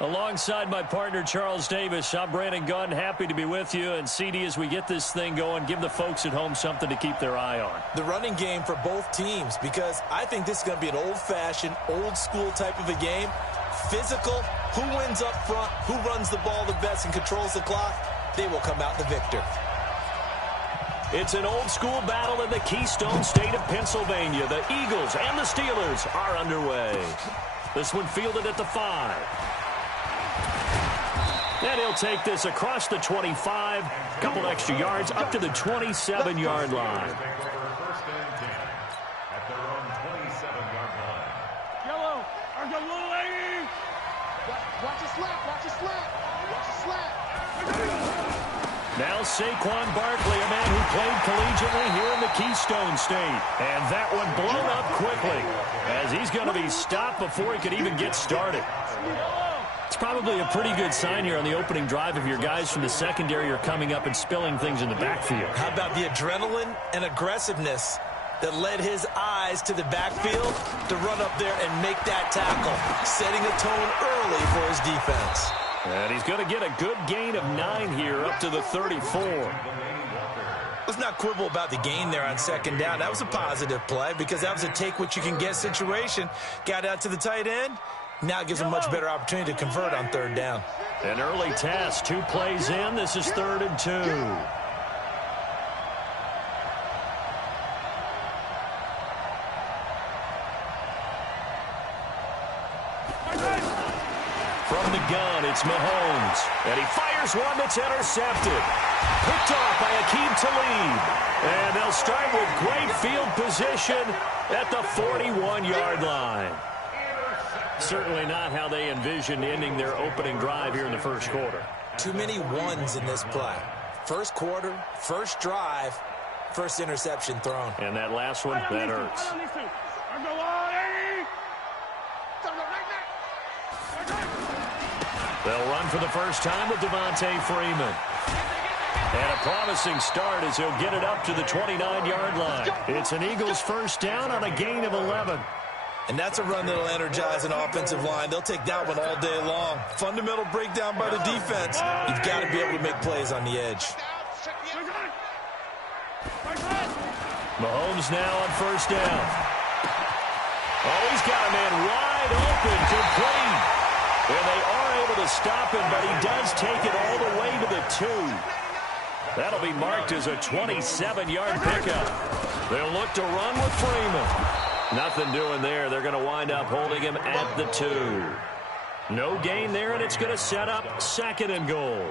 Alongside my partner, Charles Davis, I'm Brandon Gunn. Happy to be with you. And, CD, as we get this thing going, give the folks at home something to keep their eye on. The running game for both teams, because I think this is going to be an old-fashioned, old-school type of a game. Physical, who wins up front, who runs the ball the best and controls the clock, they will come out the victor. It's an old-school battle in the Keystone State of Pennsylvania. The Eagles and the Steelers are underway. This one fielded at the 5. And he'll take this across the 25, couple extra yards, up to the 27-yard line. Yellow, our little lady. Watch a slap, watch a slap, watch a slap. Now Saquon Barkley, a man who played collegiately here in the Keystone State. And that one blown up quickly as he's going to be stopped before he could even get started. It's probably a pretty good sign here on the opening drive if your guys from the secondary are coming up and spilling things in the backfield. How about the adrenaline and aggressiveness that led his eyes to the backfield to run up there and make that tackle, setting a tone early for his defense. And he's going to get a good gain of 9 here up to the 34. Let's not quibble about the gain there on second down. That was a positive play because that was a take-what-you-can-get situation. Got out to the tight end. Now it gives them a much better opportunity to convert on third down. An early test, 2 plays in. This is 3rd and 2. From the gun, it's Mahomes. And he fires one that's intercepted. Picked off by Aqib Talib. And they'll start with great field position at the 41-yard line. Certainly not how they envisioned ending their opening drive here in the first quarter. Too many ones in this play. First quarter, first drive, first interception thrown. And that last one, that hurts. They'll run for the first time with Devontae Freeman. And a promising start as he'll get it up to the 29-yard line. It's an Eagles first down on a gain of 11. And that's a run that'll energize an offensive line. They'll take that one all day long. Fundamental breakdown by the defense. You've got to be able to make plays on the edge. Mahomes now on first down. Oh, he's got a man wide open, complete. And they are able to stop him, but he does take it all the way to the 2. That'll be marked as a 27-yard pickup. They'll look to run with Freeman. Nothing doing there. They're going to wind up holding him at the 2. No gain there, and it's going to set up 2nd and goal.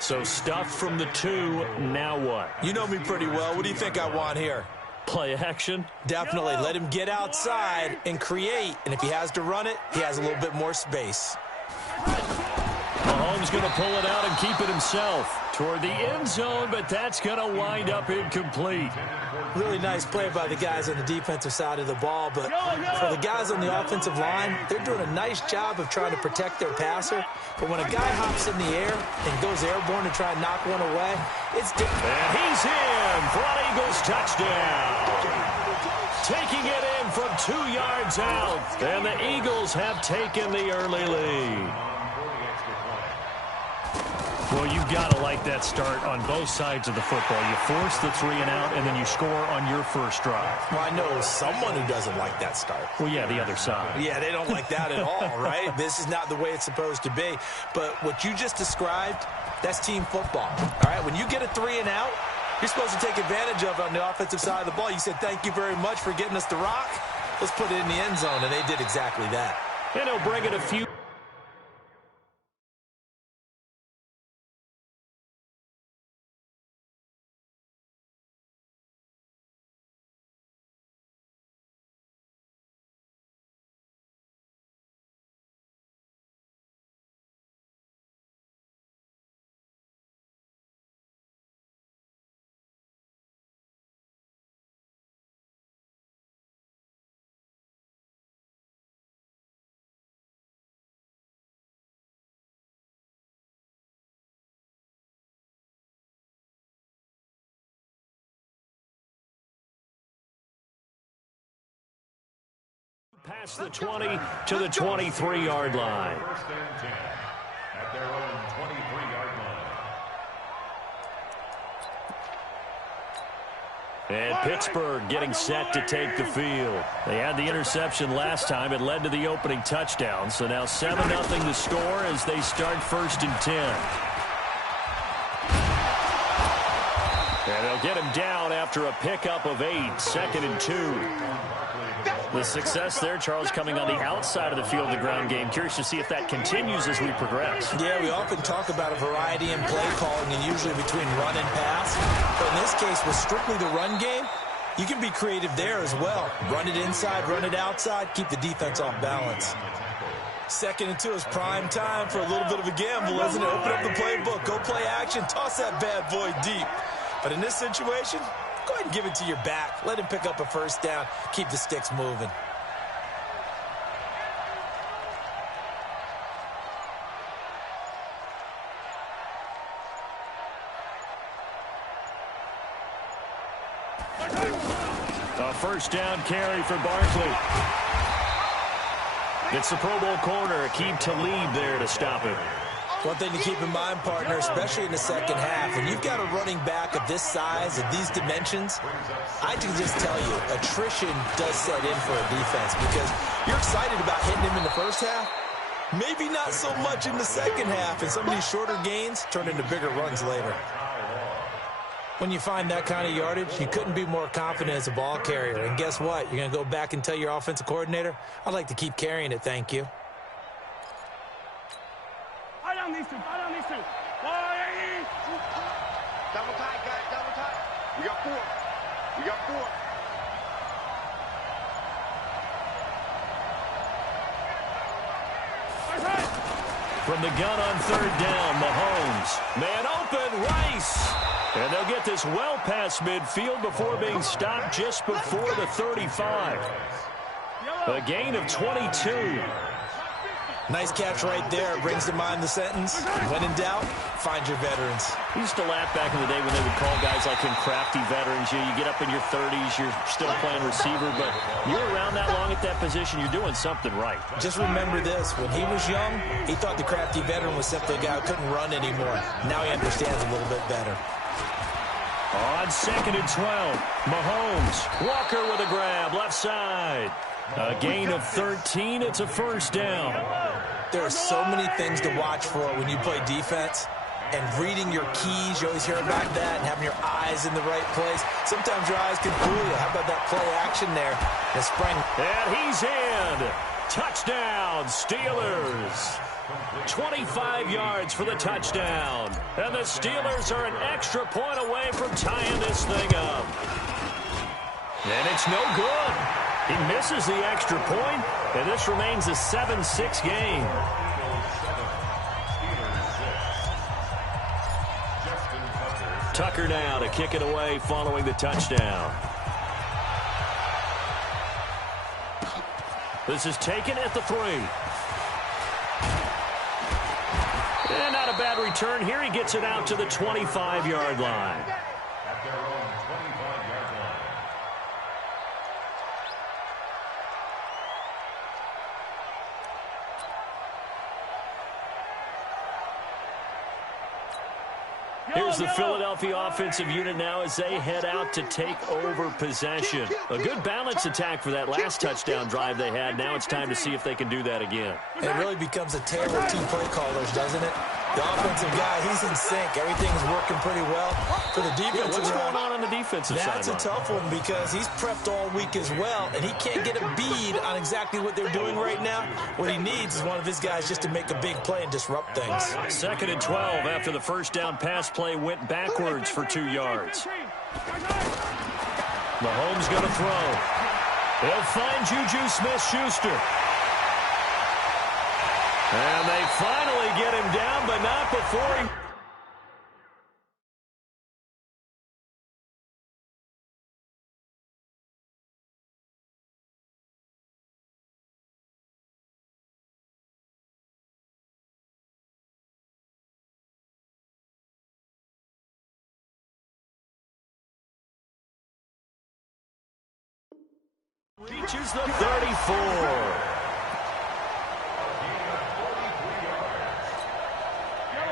So stuff from the 2. Now what? You know me pretty well. What do you think I want here? Play action? Definitely. Let him get outside and create. And if he has to run it, he has a little bit more space. Mahomes going to pull it out and keep it himself toward the end zone, but that's going to wind up incomplete. Really nice play by the guys on the defensive side of the ball, but for the guys on the offensive line, they're doing a nice job of trying to protect their passer. But when a guy hops in the air and goes airborne to try and knock one away, it's different. And he's in for an Eagles touchdown. Taking it in from 2 yards out, and the Eagles have taken the early lead. Well, you've got to like that start on both sides of the football. You force the 3 and out, and then you score on your first drive. Well, I know someone who doesn't like that start. Well, yeah, the other side. Yeah, they don't like that at all, right? This is not the way it's supposed to be. But what you just described, that's team football. All right, when you get a 3 and out, you're supposed to take advantage of it on the offensive side of the ball. You said, thank you very much for getting us the rock. Let's put it in the end zone, and they did exactly that. And he'll bring it a few past the 20 to the 23-yard line. First and 10 at their own 23-yard line. And Pittsburgh getting set to take the field. They had the interception last time. It led to the opening touchdown. So now 7-0 the score as they start first and 10. And they'll get him down after a pickup of 8, second and 2. The success there, Charles, coming on the outside of the field of the ground game. Curious to see if that continues as we progress. Yeah, we often talk about a variety in play calling and usually between run and pass. But in this case, with strictly the run game, you can be creative there as well. Run it inside, run it outside, keep the defense off balance. Second and 2 is prime time for a little bit of a gamble, isn't it? Open up the playbook, go play action, toss that bad boy deep. But in this situation, go ahead and give it to your back. Let him pick up a first down. Keep the sticks moving. A first down carry for Barkley. It's the Pro Bowl corner, Aqib Talib there to stop it. One thing to keep in mind, partner, especially in the second half, when you've got a running back of this size, of these dimensions, I can just tell you, attrition does set in for a defense because you're excited about hitting him in the first half, maybe not so much in the second half, and some of these shorter gains turn into bigger runs later. When you find that kind of yardage, you couldn't be more confident as a ball carrier. And guess what? You're going to go back and tell your offensive coordinator, I'd like to keep carrying it, thank you. These two. Double tight, guys, double tight. We got 4. From the gun on third down, Mahomes. Man open, Rice. And they'll get this well past midfield before being stopped just before the 35. A gain of 22. Nice catch right there. Brings to mind the sentence, when in doubt, find your veterans. We used to laugh back in the day when they would call guys like him crafty veterans. You get up in your 30s, you're still playing receiver, but you're around that long at that position, you're doing something right. Just remember this. When he was young, he thought the crafty veteran was simply a guy who couldn't run anymore. Now he understands a little bit better. On second and 12, Mahomes. Walker with a grab, left side. A gain of 13. It's a first down. There are so many things to watch for when you play defense. And reading your keys, you always hear about that, and having your eyes in the right place. Sometimes your eyes can fool you. How about that play action there? And sprang. And he's in. Touchdown, Steelers. 25 yards for the touchdown. And the Steelers are an extra point away from tying this thing up. And it's no good. He misses the extra point, and this remains a 7-6 game. Tucker now to kick it away following the touchdown. This is taken at the 3. And not a bad return here. He gets it out to the 25-yard line. At their own 25-yard line. Here's the Philadelphia offensive unit now as they head out to take over possession. A good balanced attack for that last touchdown drive they had. Now it's time to see if they can do that again. It really becomes a tale of 2 play callers, doesn't it? The offensive guy, he's in sync. Everything's working pretty well. For the defensive what's going on the defensive side? That's a tough one because he's prepped all week as well, and he can't get a bead on exactly what they're doing right now. What he needs is one of his guys just to make a big play and disrupt things. Second and 12 after the first down pass play went backwards for 2 yards. Mahomes going to throw. He'll find Juju Smith-Schuster. And they finally get him down, but not before he... Reaches the 34.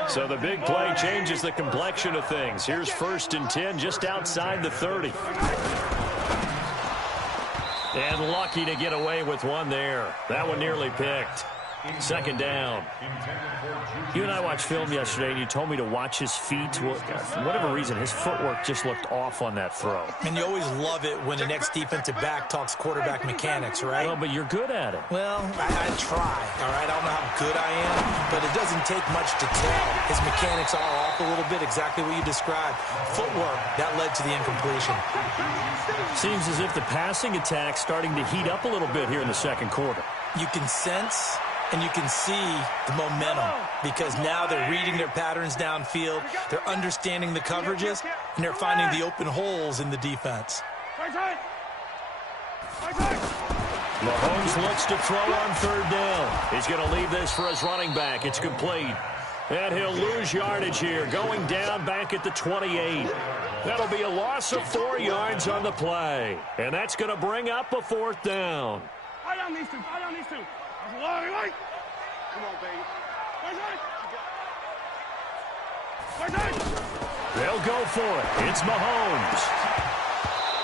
So the big play changes the complexion of things. Here's 1st and 10 just outside the 30. And lucky to get away with one there. That one nearly picked. 2nd down. You and I watched film yesterday, and you told me to watch his feet. For whatever reason, his footwork just looked off on that throw. And you always love it when the next defensive back talks quarterback mechanics, right? Well, but you're good at it. Well, I try, all right? I don't know how good I am, but it doesn't take much to tell. His mechanics are off a little bit, exactly what you described. Footwork, that led to the incompletion. Seems as if the passing attack's starting to heat up a little bit here in the 2nd quarter. You can sense and you can see the momentum because now they're reading their patterns downfield, they're understanding the coverages, and they're finding the open holes in the defense. Mahomes looks to throw on 3rd down. He's going to leave this for his running back. It's complete. And he'll lose yardage here, going down back at the 28. That'll be a loss of 4 yards on the play. And that's going to bring up a 4th down. Fight on these two. Fight on these two. Come on, baby. They'll go for it. It's Mahomes.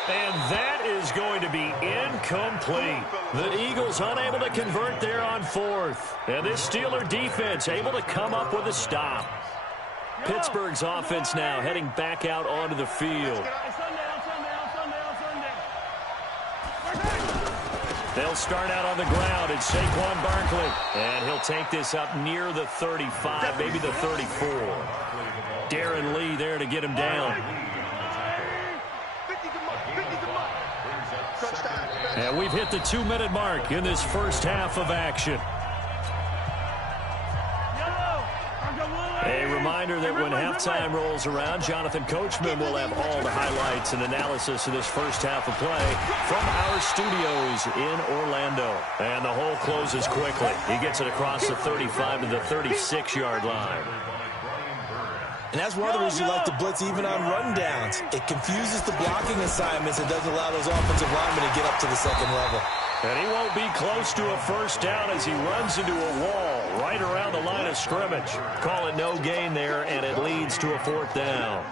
And that is going to be incomplete. The Eagles unable to convert there on 4th. And this Steeler defense able to come up with a stop. Pittsburgh's offense now heading back out onto the field. They'll start out on the ground. It's Saquon Barkley. And he'll take this up near the 35, maybe the 34. Darren Lee there to get him down. And we've hit the 2-minute mark in this first half of action. A reminder that when halftime rolls around, Jonathan Coachman will have all the highlights and analysis of this first half of play from our studios in Orlando. And the hole closes quickly. He gets it across the 35 to the 36-yard line. And that's one of the reasons you like to blitz even on rundowns. It confuses the blocking assignments. It doesn't allow those offensive linemen to get up to the 2nd level. And he won't be close to a 1st down as he runs into a wall right around the line of scrimmage. Call it no gain there, and it leads to a 4th down.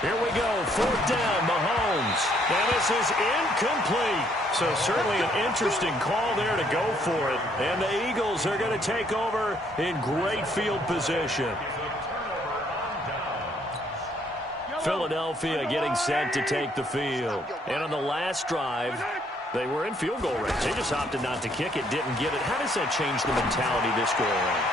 Here we go, 4th down, Mahomes. And this is incomplete. So certainly an interesting call there to go for it. And the Eagles are going to take over in great field position. Philadelphia getting set to take the field. And on the last drive, they were in field goal range. They just opted not to kick it, didn't get it. How does that change the mentality this go around?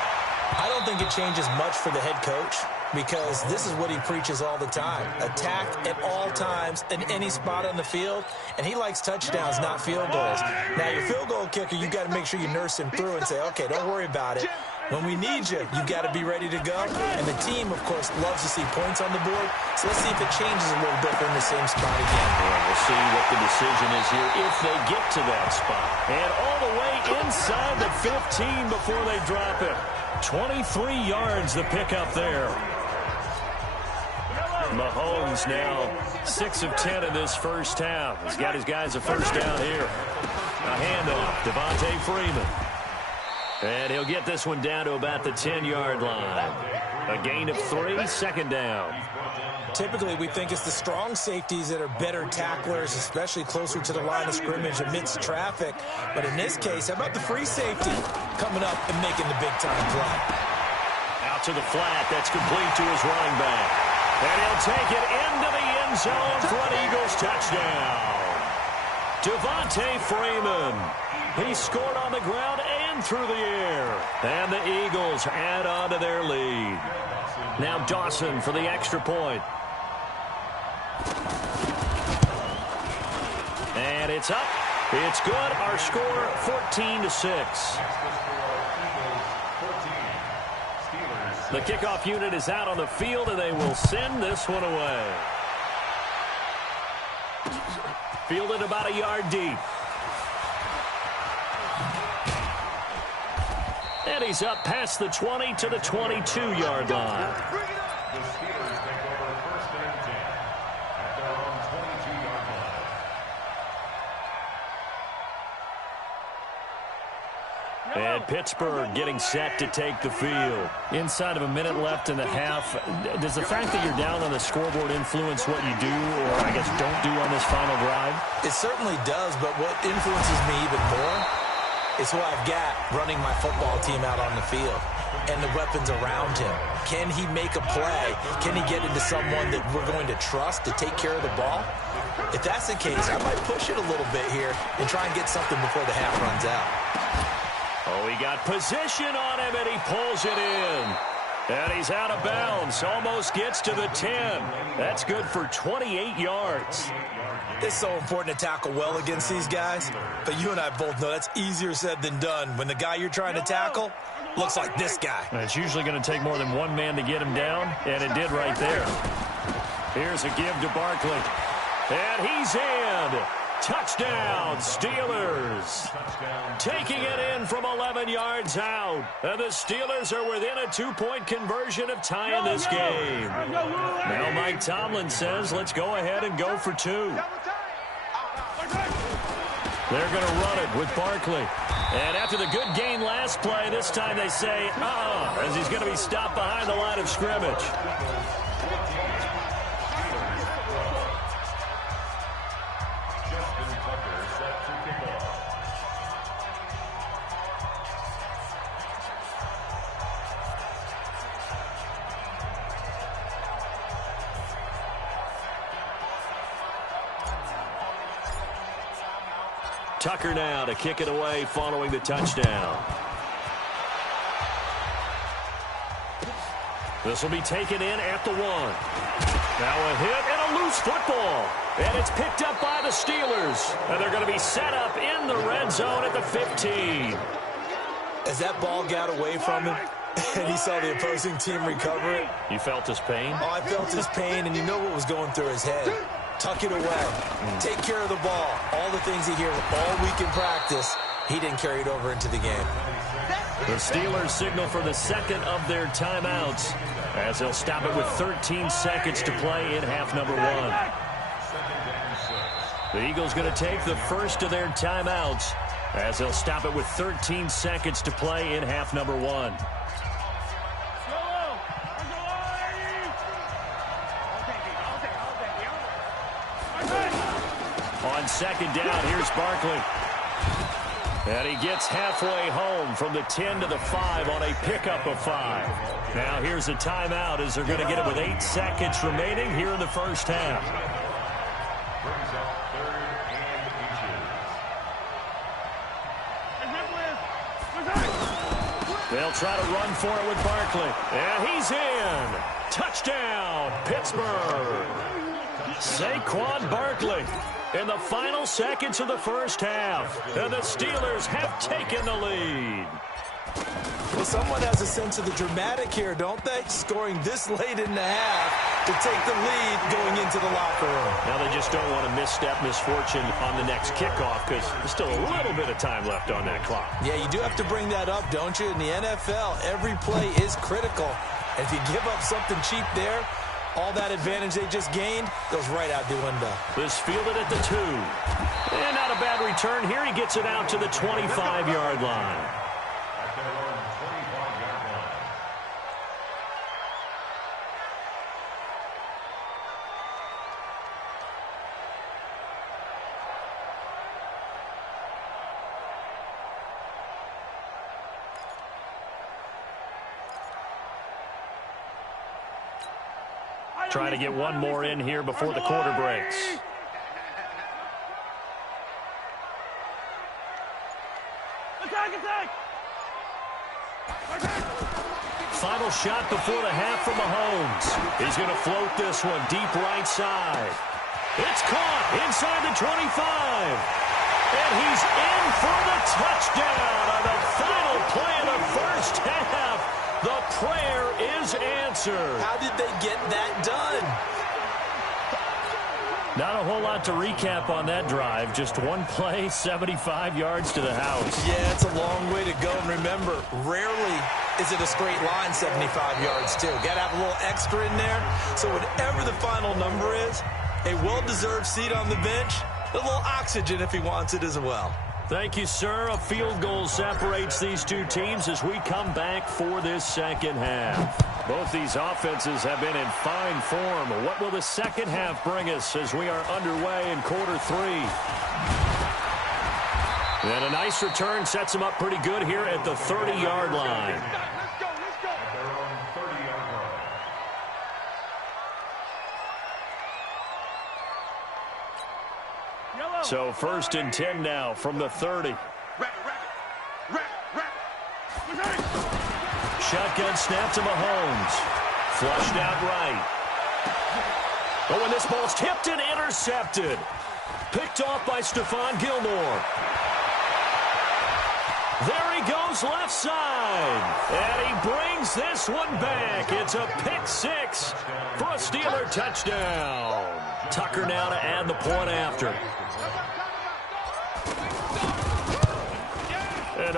I don't think it changes much for the head coach because this is what he preaches all the time. Attack at all times in any spot on the field, and he likes touchdowns, not field goals. Now, your field goal kicker, you got to make sure you nurse him through and say, okay, don't worry about it. When we need you, you got to be ready to go. And the team, of course, loves to see points on the board. So let's see if it changes a little bit in the same spot again. Yeah, we'll see what the decision is here if they get to that spot. And all the way inside the 15 before they drop it. 23 yards the pickup there. Mahomes now 6 of 10 in this first half. He's got his guys a 1st down here. A handoff, Devontae Freeman. And he'll get this one down to about the 10-yard line. A gain of 3, 2nd down. Typically, we think it's the strong safeties that are better tacklers, especially closer to the line of scrimmage amidst traffic. But in this case, how about the free safety coming up and making the big-time play? Out to the flat. That's complete to his running back. And he'll take it into the end zone for an Eagles touchdown. Devontae Freeman. He scored on the ground and through the air. And the Eagles add on to their lead. Now Dawson for the extra point. And it's up. It's good. Our score 14-6. The kickoff unit is out on the field, and they will send this one away. Fielded about a yard deep. And he's up past the 20 to the 22-yard line. The Steelers take over 1st and 10 at their own 22-yard line. And Pittsburgh getting set to take the field. Inside of a minute left in the half, does the fact that you're down on the scoreboard influence what you do, or I guess don't do on this final drive? It certainly does, but what influences me even more is who I've got running my football team out on the field and the weapons around him. Can he make a play? Can he get into someone that we're going to trust to take care of the ball? If that's the case, I might push it a little bit here and try and get something before the half runs out. Oh, he got position on him, and he pulls it in. And he's out of bounds. Almost gets to the 10. That's good for 28 yards. It's so important to tackle well against these guys, but you and I both know that's easier said than done when the guy you're trying to tackle looks like this guy. And it's usually going to take more than one man to get him down, and it did right there. Here's a give to Barkley. And he's in. Touchdown, Steelers. Taking it in from 11 yards out. And the Steelers are within a 2-point conversion of tying this game. Now Mike Tomlin says, let's go ahead and go for 2. They're going to run it with Barkley. And after the good gain last play, this time they say, as he's going to be stopped behind the line of scrimmage. Tucker now to kick it away following the touchdown. This will be taken in at the 1. Now a hit and a loose football. And it's picked up by the Steelers. And they're going to be set up in the red zone at the 15. As that ball got away from him and he saw the opposing team recover it. You felt his pain? Oh, I felt his pain, and you know what was going through his head. Tuck it away. Take care of the ball. All the things he hears all week in practice, he didn't carry it over into the game. The Steelers signal for the second of their timeouts as they'll stop it with 13 seconds to play in half number 1. The Eagles going to take the first of their timeouts as they'll stop it with 13 seconds to play in half number 1. On second down, here's Barkley. And he gets halfway home from the 10 to the 5 on a pickup of 5. Now here's a timeout as they're going to get it with 8 seconds remaining here in the first half. Brings up 3rd and inches. They'll try to run for it with Barkley. And he's in. Touchdown, Pittsburgh. Saquon Barkley in the final seconds of the first half. And the Steelers have taken the lead. Well, someone has a sense of the dramatic here, don't they? Scoring this late in the half to take the lead going into the locker room. Now they just don't want to misstep misfortune on the next kickoff because there's still a little bit of time left on that clock. Yeah, you do have to bring that up, don't you? In the NFL, every play is critical. And if you give up something cheap there, all that advantage they just gained goes right out the window. This fielded at the 2. And not a bad return here. He gets it out to the 25-yard line. At their own 25-yard line. Trying to get one more in here before the quarter breaks. Final shot before the half from Mahomes. He's going to float this one deep right side. It's caught inside the 25. And he's in for the touchdown on the final play of the first half. The prayer is answered. How did they get that done? Not a whole lot to recap on that drive. Just one play, 75 yards to the house. Yeah, it's a long way to go. And remember, rarely is it a straight line 75 yards, too. Got to have a little extra in there. So whatever the final number is, a well-deserved seat on the bench, a little oxygen if he wants it as well. Thank you, sir. A field goal separates these two teams as we come back for this second half. Both these offenses have been in fine form. What will the second half bring us as we are underway in quarter three? And a nice return sets them up pretty good here at the 30-yard line. Let's go. At their own 30-yard line. Yellow. So 1st and 10 now from the 30. Rabbit. Shotgun snap to Mahomes. Flushed out right. Oh, and this ball's tipped and intercepted. Picked off by Stephon Gilmore. There he goes left side. And he brings this one back. It's a pick six for a Steeler touchdown. Tucker now to add the point after. And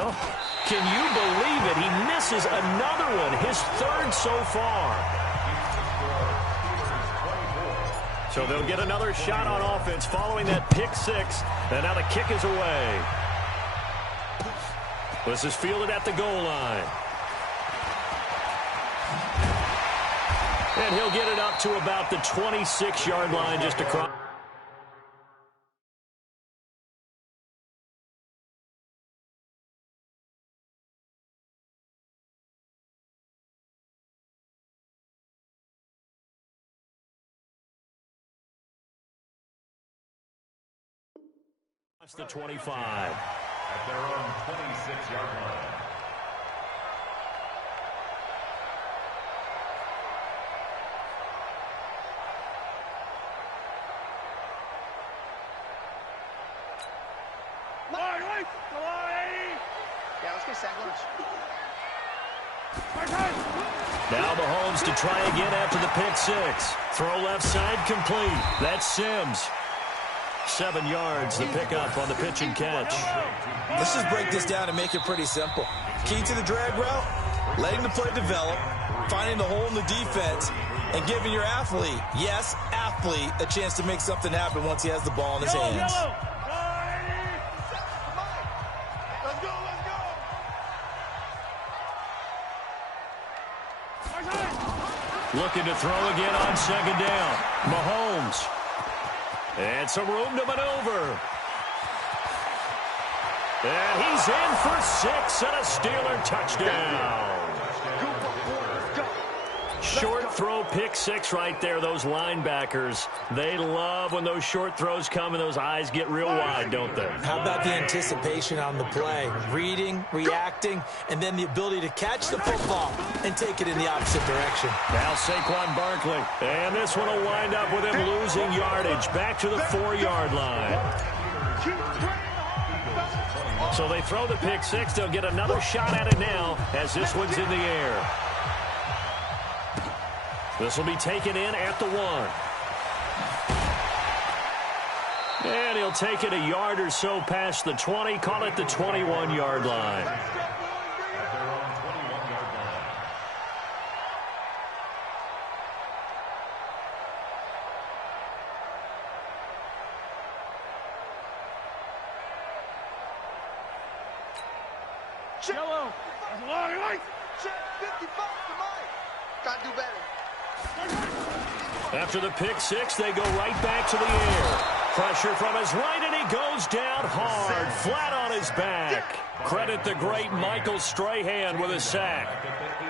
can you believe it? He misses another one, his third so far. So they'll get another shot on offense following that pick six. And now the kick is away. This is fielded at the goal line. And he'll get it up to about the 26-yard line just across. That's the 25. At their own 26-yard line. Yeah, let's get sack lunch. Now Mahomes to try again after the pick six. Throw left side complete. That's Sims. 7 yards, the pickup on the pitch and catch. Let's just break this down and make it pretty simple. Key to the drag route, letting the play develop, finding the hole in the defense, and giving your athlete, yes, athlete, a chance to make something happen once he has the ball in his hands. Looking to throw again on second down. Mahomes. And some room to maneuver. And he's in for 6 and a Steeler touchdown. Short throw pick six right there. Those linebackers, they love when those short throws come and those eyes get real wide, don't they? How about the anticipation on the play? Reading, reacting, and then the ability to catch the football and take it in the opposite direction. Now Saquon Barkley. And this one will wind up with him losing yardage. Back to the 4-yard line. So they throw the pick six. They'll get another shot at it now as this one's in the air. This will be taken in at the 1. And he'll take it a yard or so past the 20. Call it the 21-yard line. Yellow. Check 55 to Mike. Gotta do better. After the pick six, they go right back to the air. Pressure from his right, and he goes down hard, flat on his back. Credit the great Michael Strahan with a sack.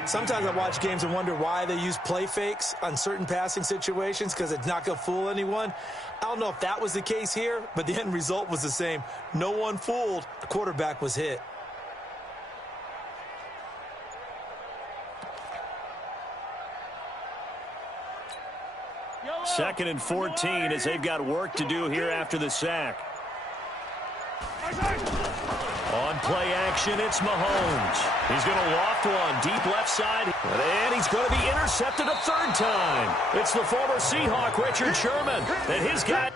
Sometimes I watch games and wonder why they use play fakes on certain passing situations because it's not going to fool anyone. I don't know if that was the case here, but the end result was the same. No one fooled. The quarterback was hit. Second and 14 as they've got work to do here after the sack. On play action. It's Mahomes. He's going to loft one deep left side. And he's going to be intercepted a third time. It's the former Seahawk, Richard Sherman, and his guy.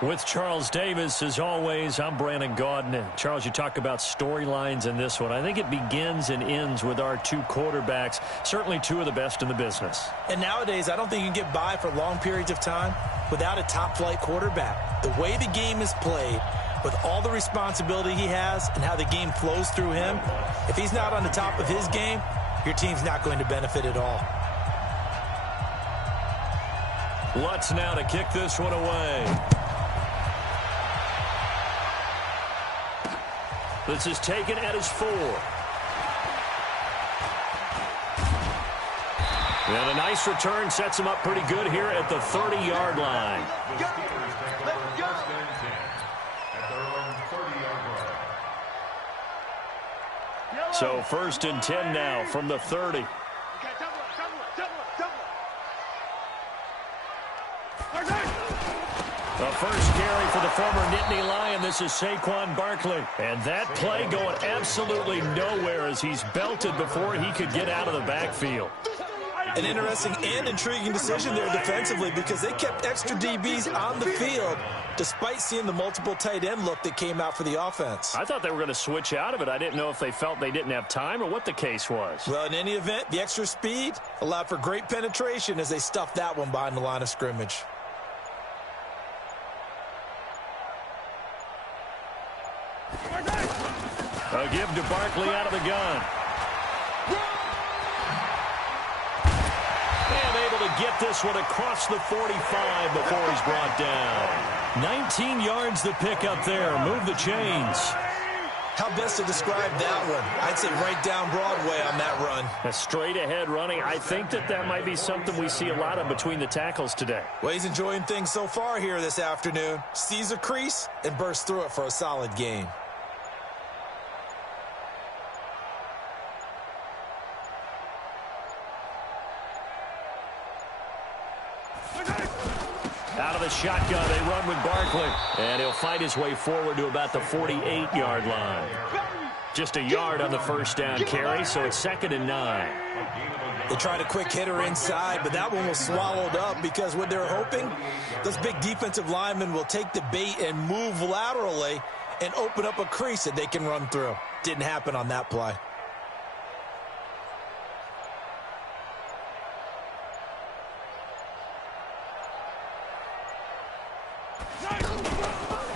With Charles Davis, as always, I'm Brandon Gaudin. And Charles, you talk about storylines in this one. I think it begins and ends with our two quarterbacks, certainly two of the best in the business. And nowadays, I don't think you can get by for long periods of time without a top-flight quarterback. The way the game is played, with all the responsibility he has and how the game flows through him, if he's not on the top of his game, your team's not going to benefit at all. Lutz now to kick this one away. This is taken at his 4. And a nice return sets him up pretty good here at the 30-yard line. So 1st and 10 now from the 30. The first carry for the former Nittany Lion. This is Saquon Barkley. And that play going absolutely nowhere as he's belted before he could get out of the backfield. An interesting and intriguing decision there defensively because they kept extra DBs on the field despite seeing the multiple tight end look that came out for the offense. I thought they were going to switch out of it. I didn't know if they felt they didn't have time or what the case was. Well, in any event, the extra speed allowed for great penetration as they stuffed that one behind the line of scrimmage. A give to Barkley out of the gun. And able to get this one across the 45 before he's brought down. 19 yards to pick up there. Move the chains. How best to describe that one? I'd say right down Broadway on that run. A straight ahead running. I think that might be something we see a lot of between the tackles today. Well, he's enjoying things so far here this afternoon. Sees a crease and bursts through it for a solid gain. Out of the shotgun, they run with Barkley. And he'll fight his way forward to about the 48-yard line. Just a yard on the first down carry, so it's 2nd and 9. They tried a quick hitter inside, but that one was swallowed up because what they're hoping, those big defensive linemen will take the bait and move laterally and open up a crease that they can run through. Didn't happen on that play.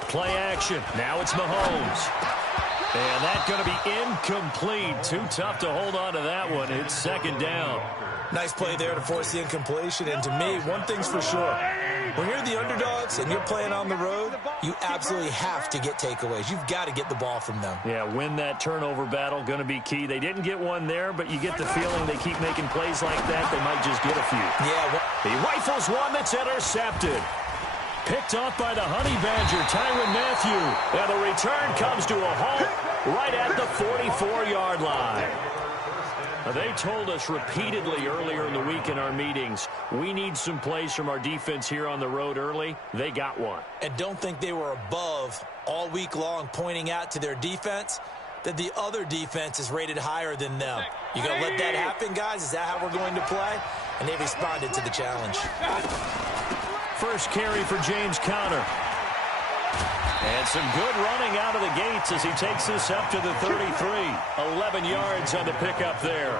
Play action. Now it's Mahomes. And that's going to be incomplete. Too tough to hold on to that one. It's 2nd down. Nice play there to force the incompletion. And to me, one thing's for sure. When you're the underdogs and you're playing on the road, you absolutely have to get takeaways. You've got to get the ball from them. Yeah, win that turnover battle. Going to be key. They didn't get one there, but you get the feeling they keep making plays like that. They might just get a few. Yeah. He rifles one that's intercepted. Picked off by the Honey Badger, Tyrann Mathieu. And the return comes to a halt right at the 44-yard line. Now, they told us repeatedly earlier in the week in our meetings, we need some plays from our defense here on the road early. They got one. And don't think they were above all week long pointing out to their defense that the other defense is rated higher than them. You going to let that happen, guys? Is that how we're going to play? And they responded to the challenge. First carry for James Conner. And some good running out of the gates as he takes this up to the 33. 11 yards on the pickup there.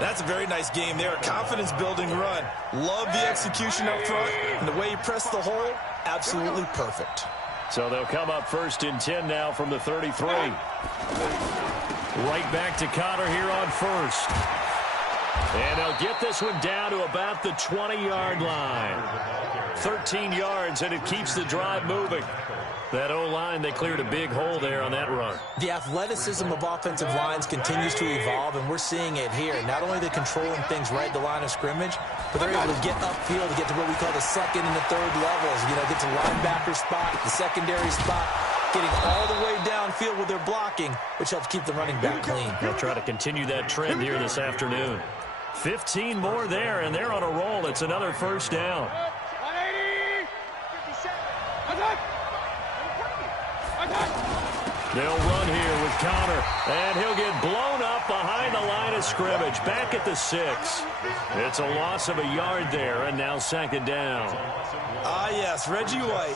That's a very nice game there. Confidence-building run. Love the execution up front. And the way he pressed the hole, absolutely perfect. So they'll come up 1st and 10 now from the 33. Right back to Conner here on 1st. And they'll get this one down to about the 20-yard line. 13 yards, and it keeps the drive moving. That O-line, they cleared a big hole there on that run. The athleticism of offensive lines continues to evolve, and we're seeing it here. Not only are they controlling things right at the line of scrimmage, but they're able to get upfield to get to what we call the 2nd and the 3rd levels. You know, get to linebacker spot, the secondary spot, getting all the way downfield with their blocking, which helps keep the running back clean. They'll try to continue that trend here this afternoon. 15 more there, and they're on a roll. It's another first down. 180, 57, They'll run here with Conner, and he'll get blown up behind the line of scrimmage, back at the 6. It's a loss of a yard there, and now 2nd down. Yeah, Yes, Reggie White.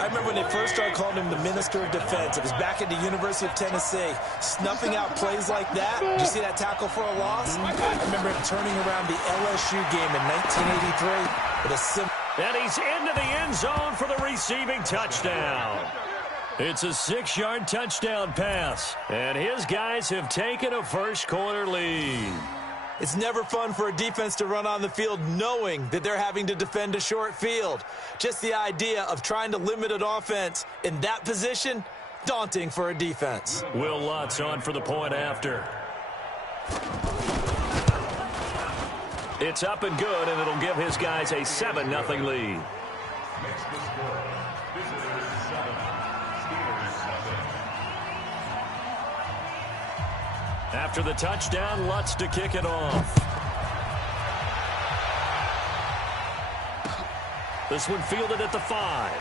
I remember when they first started calling him the Minister of Defense. It was back at the University of Tennessee. Snuffing out plays like that. Did you see that tackle for a loss? I remember him turning around the LSU game in 1983 with a simple... And he's into the end zone for the receiving touchdown. It's a 6-yard touchdown pass. And his guys have taken a first-quarter lead. It's never fun for a defense to run on the field knowing that they're having to defend a short field. Just the idea of trying to limit an offense in that position, daunting for a defense. Will Lutz on for the point after. It's up and good, and it'll give his guys a 7-0 lead. Next to score, visitors 7, Steelers 7. After the touchdown, Lutz to kick it off. This one fielded at the 5.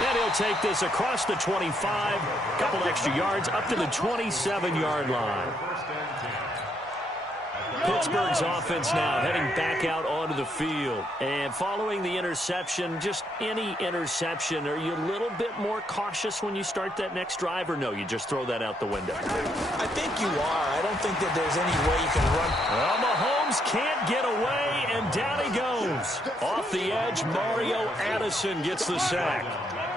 And he'll take this across the 25. Couple extra yards up to the 27-yard line. Pittsburgh's offense now heading back out onto the field. And following the interception, just any interception, are you a little bit more cautious when you start that next drive, or no, you just throw that out the window? I think you are. I don't think that there's any way you can run. Well, Mahomes can't get away, and down he goes. Off the edge, Mario Addison gets the sack.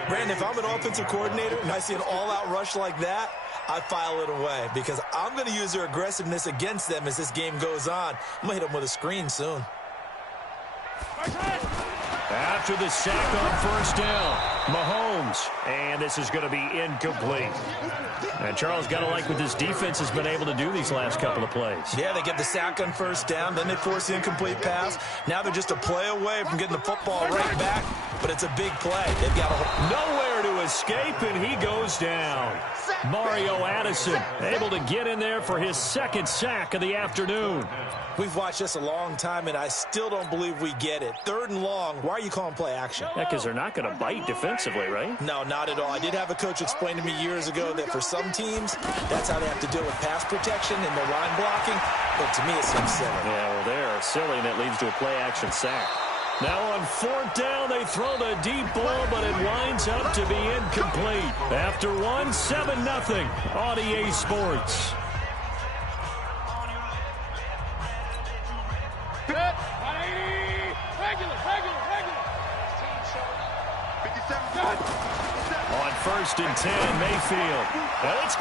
Brandon, if I'm an offensive coordinator and I see an all-out rush like that, I file it away because I'm going to use their aggressiveness against them as this game goes on. I'm going to hit them with a screen soon. After the sack on first down, Mahomes. And this is going to be incomplete. And Charles, got to like what this defense has been able to do these last couple of plays. Yeah, they get the sack on first down, then they force the incomplete pass. Now they're just a play away from getting the football right back, but it's a big play. They've got nowhere to escape, and he goes down. Mario Addison able to get in there for his second sack of the afternoon. We've watched this a long time, and I still don't believe we get it. 3rd and long. Why are you calling play action? Yeah, because they're not going to bite defensively, right? No, not at all. I did have a coach explain to me years ago that for some teams, that's how they have to deal with pass protection and their line blocking. But to me, it seems silly. Yeah, well, they're silly, and that leads to a play action sack. Now on 4th down, they throw the deep ball, but it winds up to be incomplete. After 7-0 on EA Sports. Good. 180. Regular. 57. Good. On 1st and 10, Mayfield. Well, it's